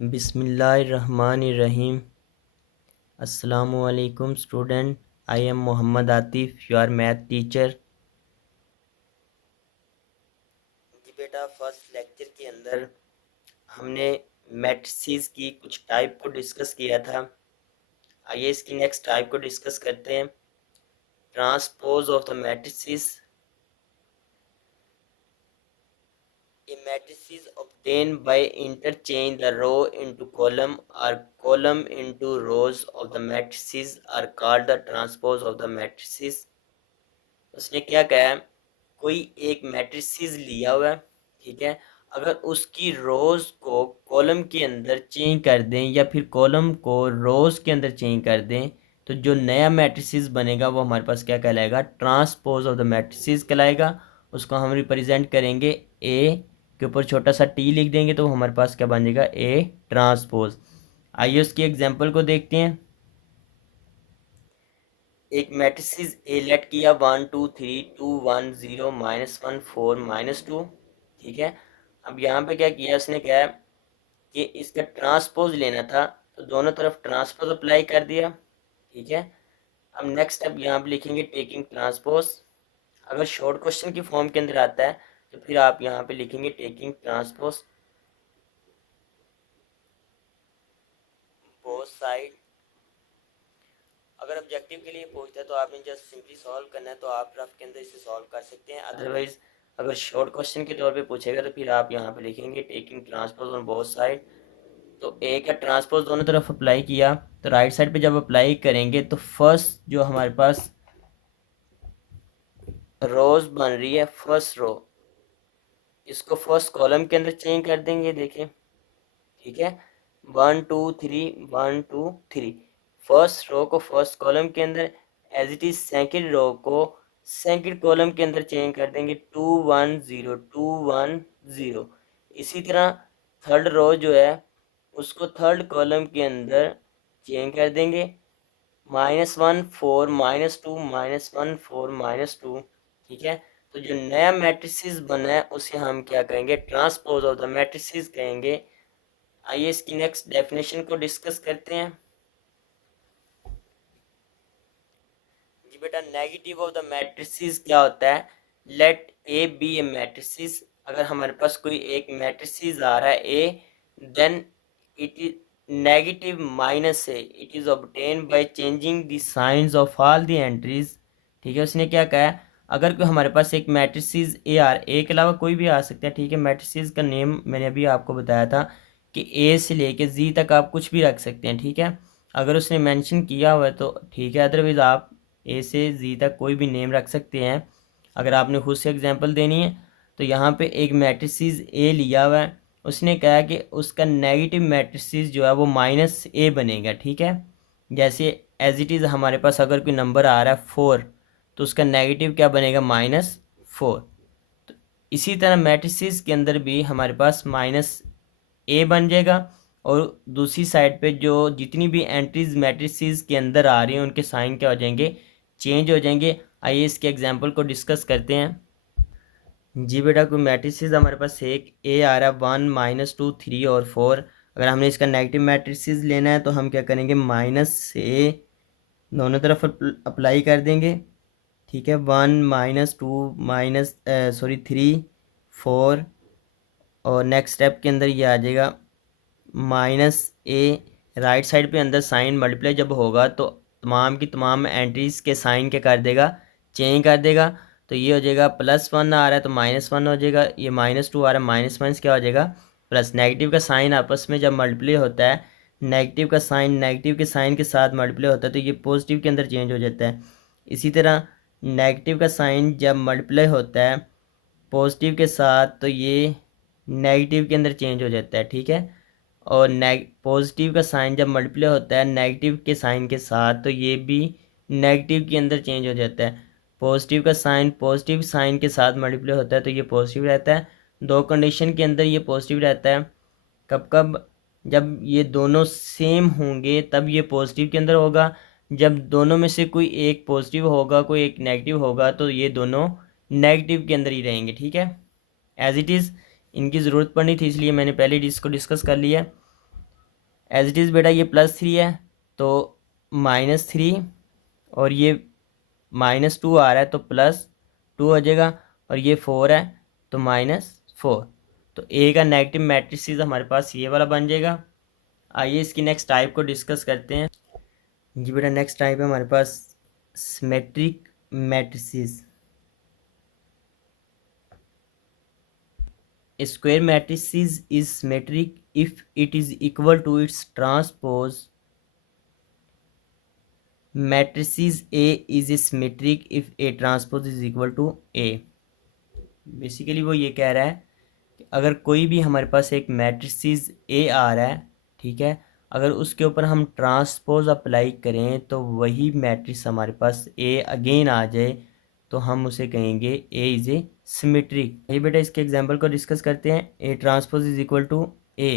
बिस्मिल्लाहिर्रहमानिर्रहीम। अस्सलामुअलैकुम student, I am Mohammad Atif, your math teacher. जी बेटा, फर्स्ट लेक्चर के अंदर हमने मैट्रिसेस की कुछ टाइप को डिस्कस किया था। आइए इसकी नेक्स्ट टाइप को डिस्कस करते हैं, transpose of the matrices. A matrix is obtained by interchange the row into column or column into rows of the matrices are called the transpose of the matrices। उसने क्या कहा, कोई एक matrices लिया हुआ है, ठीक है। अगर उसकी रोज को कॉलम के अंदर चेंज कर दें या फिर कॉलम को रोज के अंदर चेंज कर दें तो जो नया मैट्रिसेस बनेगा वो हमारे पास क्या कहलाएगा, ट्रांसपोज ऑफ द मैट्रिसेस कहलाएगा। उसको हम रिप्रेजेंट करेंगे ए के ऊपर छोटा सा टी लिख देंगे तो हमारे पास क्या बन जाएगा, ए ट्रांसपोज। आइए उसकी एग्जांपल को देखते हैं। एक मैट्रिसेस ए लेट किया 1 2 3 2 1 0 -1 4 -2, ठीक है। अब यहाँ पे क्या किया, उसने कहा कि इसका ट्रांसपोज लेना था तो दोनों तरफ ट्रांसपोज अप्लाई कर दिया, ठीक है। अब नेक्स्ट स्टेप यहाँ पे लिखेंगे टेकिंग ट्रांसपोज। अगर शॉर्ट क्वेश्चन की फॉर्म के अंदर आता है तो फिर आप यहाँ पे लिखेंगे टेकिंग ट्रांसपोज बोथ साइड। अगर ऑब्जेक्टिव के लिए पूछता है तो आपने जस्ट सिंपली सॉल्व करना है, तो आप रफ के अंदर इसे सॉल्व कर सकते हैं। अदरवाइज अगर शॉर्ट क्वेश्चन के तौर पे पूछेगा तो फिर आप यहाँ पे लिखेंगे taking transpose on both side. तो ए का ट्रांसपोज दोनों तरफ अप्लाई किया तो राइट साइड पे जब अप्लाई करेंगे तो फर्स्ट जो हमारे पास रोज बन रही है, फर्स्ट रो, इसको फर्स्ट कॉलम के अंदर चेंज कर देंगे, देखें, ठीक है। 1 2 3 1 2 3, फर्स्ट रो को फर्स्ट कॉलम के अंदर, as it is second row को सेकंड कॉलम के अंदर चेंज कर देंगे 2 1 0 2 1 0। इसी तरह थर्ड रो जो है उसको थर्ड कॉलम के अंदर चेंज कर देंगे -1 4 -2 -1 4 -2, ठीक है। तो जो नया मैट्रिसेस बना है उसे हम क्या कहेंगे, ट्रांसपोज ऑफ द मैट्रिसेस कहेंगे। आइए इसकी नेक्स्ट डेफिनेशन को डिस्कस करते हैं। जी बेटा, नेगेटिव ऑफ द मैट्रिसेस क्या होता है, let A be a matrices. अगर हमारे पास कोई एक मैट्रिसेस आ रहा है A, then it is negative minus A, it is obtain by changing the signs of all the entries, ठीक है। उसने क्या कहा, अगर कोई हमारे पास एक मैट्रिसेस ए आर, ए के अलावा कोई भी आ सकता है, ठीक है। मैट्रिसेस का नेम मैंने अभी आपको बताया था कि ए से लेके जी तक आप कुछ भी रख सकते हैं, ठीक है। अगर उसने मेंशन किया हुआ है तो ठीक है, अदरवाइज आप ए से जी तक कोई भी नेम रख सकते हैं। अगर आपने खुद से एग्जांपल देनी है तो यहाँ पे एक मैट्रिसेस ए लिया हुआ है, उसने कहा कि उसका नेगेटिव मैट्रिसेस जो है वो -a बनेगा, ठीक है। जैसे एज इट इज़ हमारे पास अगर कोई नंबर आ रहा है 4 तो उसका नेगेटिव क्या बनेगा, -4। तो इसी तरह मैट्रिसेस के अंदर भी हमारे पास -a बन जाएगा और दूसरी साइड पे जो जितनी भी एंट्रीज मैट्रिसेस के अंदर आ रही हैं उनके साइन क्या हो जाएंगे, चेंज हो जाएंगे। आइए इसके एग्जांपल को डिस्कस करते हैं। जी बेटा, कोई मैट्रिसेस हमारे पास एक ए आ रहा है 1 -2 3 और 4। अगर हमने इसका नेगेटिव मैट्रिसेस लेना है तो हम क्या करेंगे, -a दोनों तरफ अप्लाई कर देंगे, ठीक है। 1 -2 3 4 और नेक्स्ट स्टेप के अंदर ये आ जाएगा -a। राइट साइड पे अंदर साइन मल्टीप्लाई जब होगा तो तमाम की तमाम एंट्रीज के साइन क्या कर देगा, चेंज कर देगा। तो ये हो जाएगा +1 आ रहा है तो -1 हो जाएगा, ये -2 आ रहा है माइनस क्या हो जाएगा, प्लस। नेगेटिव का साइन आपस में जब मल्टीप्लाई होता है, नेगेटिव का साइन नेगेटिव के साइन के साथ मल्टीप्लाई होता है तो ये पॉजिटिव के अंदर चेंज हो जाता है। इसी तरह नेगेटिव का साइन जब मल्टीप्लाई होता है पॉजिटिव के साथ तो ये नेगेटिव के अंदर चेंज हो जाता है, ठीक है। और पॉजिटिव का साइन जब मल्टीप्लाई होता है नेगेटिव के साइन के साथ तो ये भी नेगेटिव के अंदर चेंज हो जाता है। पॉजिटिव का साइन पॉजिटिव साइन के साथ मल्टीप्लाई होता है तो ये पॉजिटिव रहता है। दो कंडीशन के अंदर ये पॉजिटिव रहता है, कब कब, जब ये दोनों सेम होंगे तब ये पॉजिटिव के अंदर होगा। जब दोनों में से कोई एक पॉजिटिव होगा कोई एक नेगेटिव होगा तो ये दोनों नेगेटिव के अंदर ही रहेंगे, ठीक है। एज इट इज़ इनकी ज़रूरत पड़नी थी इसलिए मैंने पहले इसको डिस्कस कर लिया। एज इट इज़ बेटा ये +3 है तो -3, और ये -2 आ रहा है तो +2 हो जाएगा, और ये 4 है तो -4। तो ए का नेगेटिव मैट्रिसेस हमारे पास ये वाला बन जाएगा। आइए इसकी नेक्स्ट टाइप को डिस्कस करते हैं। जी बेटा नेक्स्ट टाइप है हमारे पास symmetric matrices. Square matrices is symmetric if it is equal to its transpose. Matrices A is symmetric if A transpose is equal to A. Basically वो ये कह रहा है कि अगर कोई भी हमारे पास एक मैट्रिसेस ए आ रहा है, ठीक है, अगर उसके ऊपर हम ट्रांसपोज अप्लाई करें तो वही मैट्रिक्स हमारे पास ए अगेन आ जाए तो हम उसे कहेंगे ए इज ए सिमेट्रिक। ये बेटा इसके एग्जांपल को डिस्कस करते हैं। A transpose is equal to A,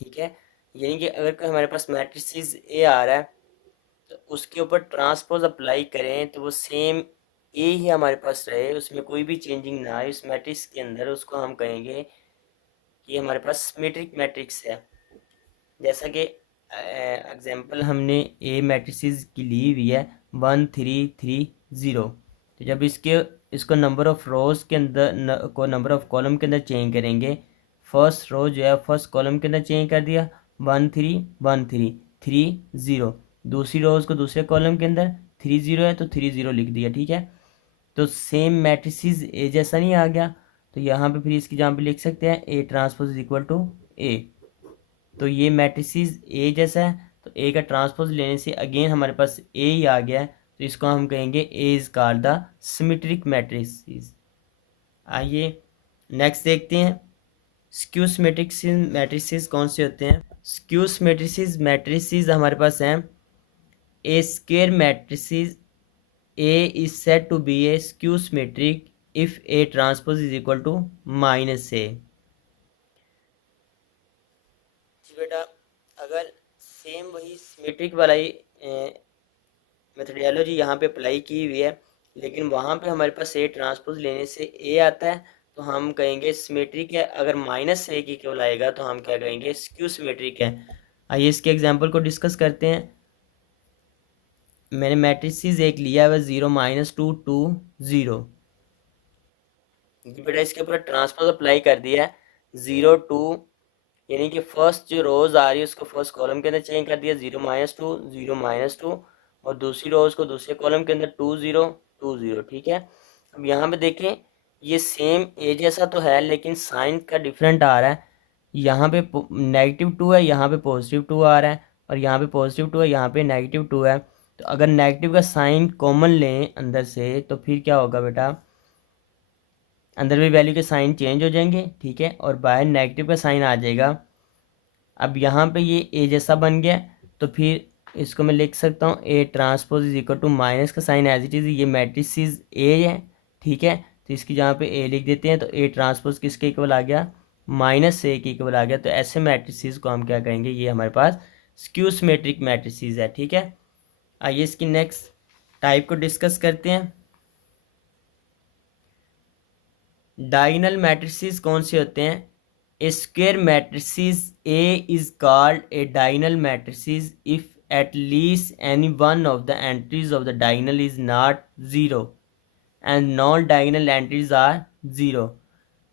ठीक है, यानी कि अगर कोई हमारे पास मैट्रिसेस ए आ रहा है तो उसके ऊपर ट्रांसपोज अप्लाई करें तो वो सेम ए ही हमारे पास रहे, उसमें कोई भी चेंजिंग ना आए उस मैट्रिक्स के अंदर, उसको हम कहेंगे कि हमारे पास सिमेट्रिक मैट्रिक्स है। जैसा कि एग्जांपल हमने ए मैट्रिसेस की ली हुई है 1 3 3 0, तो जब इसको नंबर ऑफ रोज के अंदर को नंबर ऑफ कॉलम के अंदर चेंज करेंगे, फर्स्ट रो जो है फर्स्ट कॉलम के अंदर चेंज कर दिया 1 3 1 3 3 0, दूसरी रोज को दूसरे कॉलम के अंदर 3 0 है तो 3 0 लिख दिया, ठीक है। तो सेम मैट्रिसेस ए जैसा नहीं आ गया, तो यहाँ पे फिर इसकी जहाँ पे लिख सकते हैं A transpose is equal to A. तो ये मैट्रिसेस ए जैसा है तो ए का ट्रांसपोज लेने से अगेन हमारे पास ए ही आ गया है, तो इसको हम कहेंगे A is called the symmetric matrices. आइए नेक्स्ट देखते हैं स्क्यू सिमेट्रिक मैट्रिसेस कौन से होते हैं। स्क्यू सिमेट्रिक मैट्रिसेस हमारे पास हैं A square matrices A is said to be a skew symmetric if A transpose is equal to -a। बेटा अगर सेम वही सिमेट्रिक वाला ही मेथोडोलॉजी यहाँ पे अप्लाई की हुई है, लेकिन वहाँ पे हमारे पास ए ट्रांसपोज लेने से ए आता है तो हम कहेंगे सिमेट्रिक है। अगर -a की केवल आएगा तो हम क्या कहेंगे स्क्यू सिमेट्रिक है। आइए इसके एग्जांपल को डिस्कस करते हैं। मैंने मैट्रिसेस एक लिया है 0 -2 2 0, बेटा इसके ऊपर ट्रांसपोज अप्लाई कर दिया है 0 2, यानी कि फर्स्ट जो रोज आ रही है उसको फर्स्ट कॉलम के अंदर चेंज कर दिया 0 -2 0 -2, और दूसरी रोज को दूसरे कॉलम के अंदर 2 0 2 0, ठीक है। अब यहाँ पे देखें ये सेम ए जैसा तो है लेकिन साइन का डिफरेंट आ रहा है। यहाँ पे -2 है, यहाँ पे +2 आ रहा है, और यहाँ पे +2 है, यहाँ पे -2 है। तो अगर नेगेटिव का साइन कॉमन लें अंदर से तो फिर क्या होगा बेटा, अंदर भी वैल्यू के साइन चेंज हो जाएंगे, ठीक है, और बाहर नेगेटिव का साइन आ जाएगा। अब यहाँ पे ये ए जैसा बन गया तो फिर इसको मैं लिख सकता हूँ A transpose is equal to minus का साइन एज इट इज़, ये मैट्रिसेस ए है, ठीक है, तो इसकी जहाँ पे ए लिख देते हैं तो ए ट्रांसपोज किसके इक्वल आ गया -a के इक्वल आ गया। तो ऐसे मैट्रिसेस को हम क्या कहेंगे, ये हमारे पास स्क्यू सिमेट्रिक मैट्रिसेस है, ठीक है। आइए इसकी नेक्स्ट टाइप को डिस्कस करते हैं। डायगोनल मैट्रिसेस कौन से होते हैं। A square matrices A is called a diagonal matrices if at least any one of the entries of the diagonal is not 0 and non-diagonal entries are 0।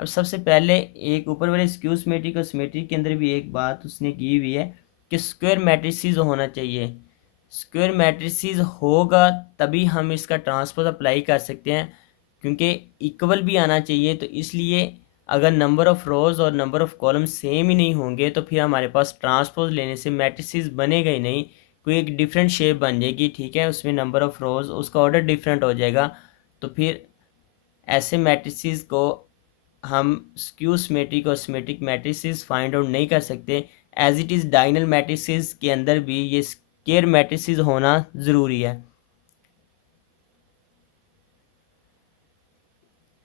अब सबसे पहले एक ऊपर वाले स्क्यू सिमेट्रिक और सिमेट्रिक के अंदर भी एक बात उसने की हुई है कि स्क्वायर मैट्रिसेस होना चाहिए। स्क्वायर मैट्रिसेस होगा तभी हम इसका ट्रांसपोज अप्लाई कर सकते हैं, क्योंकि इक्वल भी आना चाहिए। तो इसलिए अगर नंबर ऑफ रोज और नंबर ऑफ कॉलम सेम ही नहीं होंगे तो फिर हमारे पास ट्रांसपोज लेने से मैट्रिसेस बनेगा ही नहीं, कोई एक डिफरेंट शेप बन जाएगी, ठीक है, उसमें नंबर ऑफ रोज उसका ऑर्डर डिफरेंट हो जाएगा। तो फिर ऐसे मैट्रिसेस को हम स्क्यू सिमेट्रिक और सिमेट्रिक मैट्रिसेस फाइंड आउट नहीं कर सकते। As it is diagonal matrices के अंदर भी ये स्क्वायर मैट्रिसेस होना ज़रूरी है।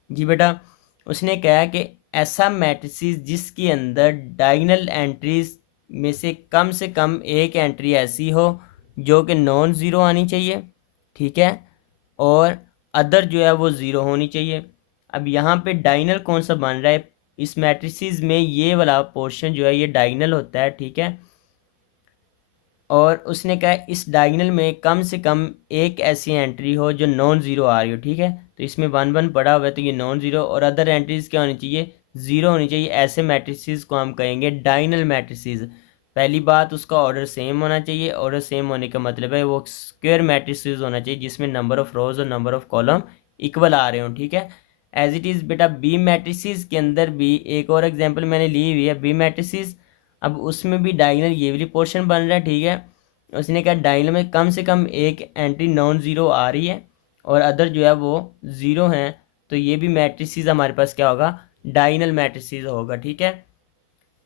जी बेटा उसने कहा कि ऐसा मैट्रिसेस जिसके अंदर डायगोनल एंट्रीज में से कम एक एंट्री ऐसी हो जो कि नॉन ज़ीरो आनी चाहिए, ठीक है, और अदर जो है वो ज़ीरो होनी चाहिए। अब यहाँ पे डायगोनल कौन सा बन रहा है, इस मैट्रिसेस में ये वाला पोर्शन जो है ये डायगोनल होता है, ठीक है, और उसने कहा इस डायगोनल में कम से कम एक ऐसी एंट्री हो जो नॉन ज़ीरो आ रही हो, ठीक है। तो इसमें 1 1 पड़ा हुआ है तो ये नॉन ज़ीरो, और अदर एंट्रीज क्या होनी चाहिए, ज़ीरो होनी चाहिए। ऐसे मैट्रिसेस को हम कहेंगे डायगोनल मैट्रिसेस। पहली बात, उसका ऑर्डर सेम होना चाहिए। ऑर्डर सेम होने का मतलब है वो स्क्वायर मैट्रिसेस होना चाहिए जिसमें नंबर ऑफ रोज और नंबर ऑफ कॉलम इक्वल आ रहे हो, ठीक है। एज इट इज़ बेटा बी मैट्रिसेस के अंदर भी एक और एग्जाम्पल मैंने ली हुई है, बी मैट्रिसेस। अब उसमें भी डायगोनल ये वाली पोर्शन बन रहा है, ठीक है। उसने कहा डायगोनल में कम से कम एक एंट्री नॉन ज़ीरो आ रही है और अदर जो है वो ज़ीरो हैं, तो ये भी मैट्रिसेस हमारे पास क्या होगा, डायगोनल मैट्रिसेस होगा, ठीक है।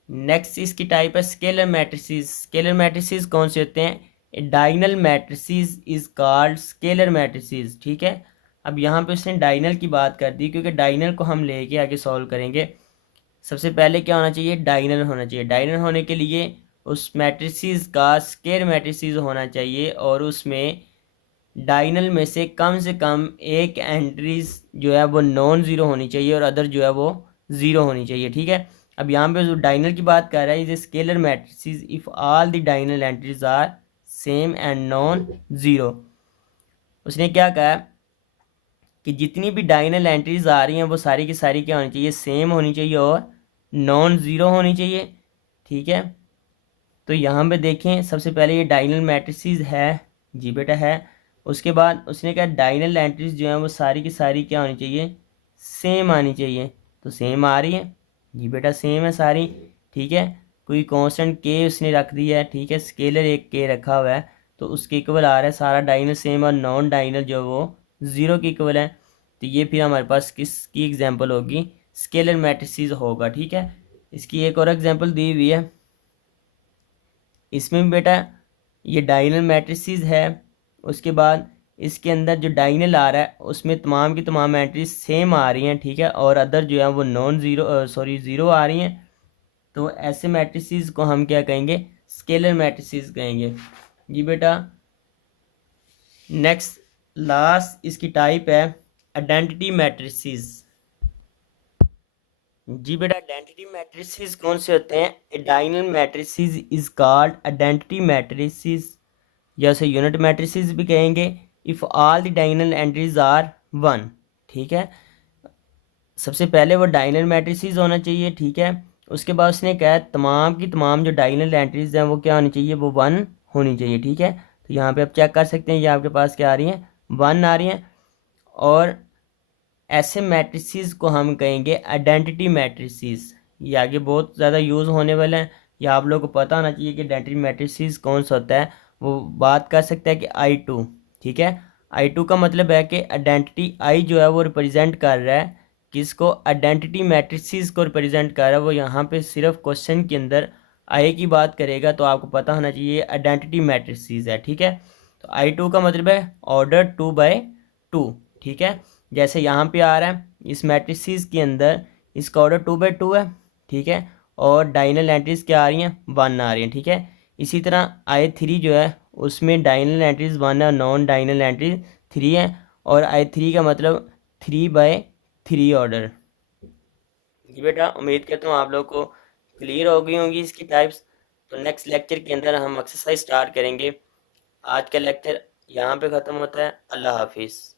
नेक्स्ट इसकी टाइप है स्केलर मैट्रिसेस। स्केलर मैट्रिसेस कौन से होते हैं, diagonal matrices is called scalar matrices, ठीक है। अब यहाँ पे उसने डायगोनल की बात कर दी क्योंकि डायगोनल को हम लेके आगे सॉल्व करेंगे। सबसे पहले क्या होना चाहिए, डायगोनल होना चाहिए। डायगोनल होने के लिए उस मैट्रिसेस का स्केलर मैट्रिसेस होना चाहिए और उसमें डायगोनल में से कम एक एंट्रीज जो है वो नॉन ज़ीरो होनी चाहिए और अदर जो है वो ज़ीरो होनी चाहिए, ठीक है। अब यहाँ पे जो डायगोनल की बात कर रहा है, is scalar matrices if all the diagonal entries are same and non zero. उसने क्या कहा कि जितनी भी डायगोनल एंट्रीज आ रही हैं वो सारी की सारी क्या होनी चाहिए, सेम होनी चाहिए और नॉन ज़ीरो होनी चाहिए, ठीक है। तो यहाँ पे देखें सबसे पहले ये डायगोनल मैट्रिसेस है, जी बेटा है। उसके बाद उसने कहा डायगोनल एंट्रीज जो हैं वो सारी की सारी क्या होनी चाहिए, सेम आनी चाहिए। तो सेम आ रही है, जी बेटा सेम है सारी, ठीक है। कोई कांस्टेंट के उसने रख दिया है, ठीक है, स्केलर एक के रखा हुआ है तो उसके इक्वल आ रहा है सारा डायगोनल सेम और नॉन डायगोनल जो वो ज़ीरो के इक्वल है। तो ये फिर हमारे पास किसकी एग्जांपल होगी, स्केलर मैट्रिसेस होगा, ठीक है। इसकी एक और एग्जांपल दी हुई है, इसमें भी बेटा ये डायगोनल मैट्रिसेस है। उसके बाद इसके अंदर जो डायगोनल आ रहा है उसमें तमाम की तमाम एंट्रीज सेम आ रही हैं, ठीक है, और अदर जो है वो नॉन ज़ीरो सॉरी ज़ीरो आ रही हैं। तो ऐसे मैट्रिसेस को हम क्या कहेंगे, स्केलर मैट्रिसेस कहेंगे, जी बेटा। नेक्स्ट लास्ट इसकी टाइप है आइडेंटिटी मैट्रिसेस। जी बेटा आइडेंटिटी मैट्रिसेस कौन से होते हैं, diagonal matrices is called identity matrices, जैसे यूनिट मैट्रिसेस भी कहेंगे if all the diagonal entries are one, ठीक है। सबसे पहले वो डायगोनल मैट्रिसेस होना चाहिए, ठीक है। उसके बाद उसने कहा तमाम की तमाम जो डायगोनल एंट्रीज हैं वो क्या होनी चाहिए, वो वन होनी चाहिए, ठीक है। तो यहाँ पे आप चेक कर सकते हैं ये आपके पास क्या आ रही हैं, वन आ रही हैं। और ऐसे मैट्रिसेस को हम कहेंगे आइडेंटिटी मैट्रिसेस। ये आगे बहुत ज़्यादा यूज़ होने वाला है, या आप लोगों को पता होना चाहिए कि आइडेंटिटी मैट्रिसेस कौन सा होता है। वो बात कर सकता है कि I2, ठीक है। I2 का मतलब है कि आइडेंटिटी आई जो है वो रिप्रेजेंट कर रहा है किसको, आइडेंटिटी मैट्रिसेस को रिप्रेजेंट कर रहा है। वो यहाँ पे सिर्फ क्वेश्चन के अंदर आई की बात करेगा तो आपको पता होना चाहिए आइडेंटिटी मैट्रिसेस है, ठीक है। तो I2 का मतलब है ऑर्डर 2/2, ठीक है। जैसे यहाँ पे आ रहा है इस मैट्रिसेस के अंदर इसका ऑर्डर 2/2 है, ठीक है, और डायगोनल एंट्रीज क्या आ रही हैं, वन आ रही हैं, ठीक है। इसी तरह I3 जो है उसमें डायगोनल एंट्रीज वन है और नॉन डायगोनल एंट्रीज 3 है, और I3 का मतलब 3/3 ऑर्डर। जी बेटा उम्मीद करता हूँ आप लोग को क्लियर हो गई होंगी इसकी टाइप्स। तो नेक्स्ट लेक्चर के अंदर हम एक्सरसाइज स्टार्ट करेंगे। आज का लेक्चर यहाँ पे ख़त्म होता है। अल्लाह हाफिज़।